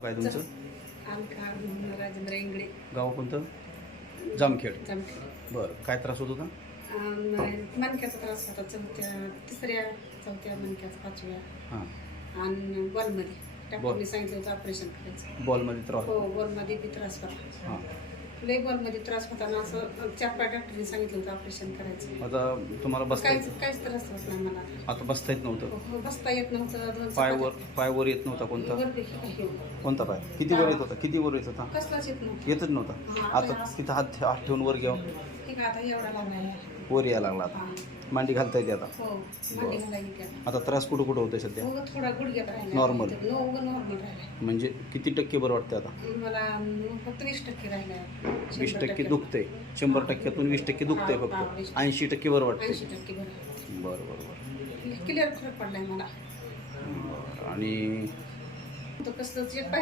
काय तुमचं? राजेंद्र इंगळे. गाव कोणतं? जामखेड. जामखेड. बरं, काय त्रास होत होता? मणक्याचा त्रास होता. तिसऱ्या चौथ्या मणक्याचा, पाचव्या. हां. आणि बॉलमध्ये डॉक्टरने सांगितलं होतं ऑपरेशन करायचं. बॉलमध्ये त्रास? हो, बॉलमध्ये बी त्रास होता. हां. लई बॉलमध्ये त्रास होताना असं 4-5 डॉक्टरने सांगितलं होतं ऑपरेशन करायचं. आता तुम्हाला बसता काहीच त्रास होत नाही मला. आता बसता येत नव्हतं? हो, बसता येत नव्हतं. पायवर येत नव्हता कोणता? वरपैकी काही होतं. कोणता पाय? किती वर येत होता? किती वर येत होता? कसलाच येत नव्हतं. येतच नव्हता. हां, आता तिथं हात ठेवून वर घ्या, ठीक आहे, आता एवढा लागला आहे. वर यायला लागला. आता हां. मांडी घालता येते आता? हो, मांडी घालायला येते आता. आता त्रास कुठं कुठं होतोय सध्या? हो, थोडा गुडघ्यात राहिला. नॉर्मल? नॉर्मल राहिला. म्हणजे किती टक्के बरं वाटतं आता? मला फक्त 20% राहिला. 20% दुखतंय? 100%तून 20% दुखतंय हा, फक्त? 20%. 80% बरं वाटतंय? 80% बरं. बरं बरं बरं. क्लिअर फरक पडलाय मला. बरं. आणि तो कसलं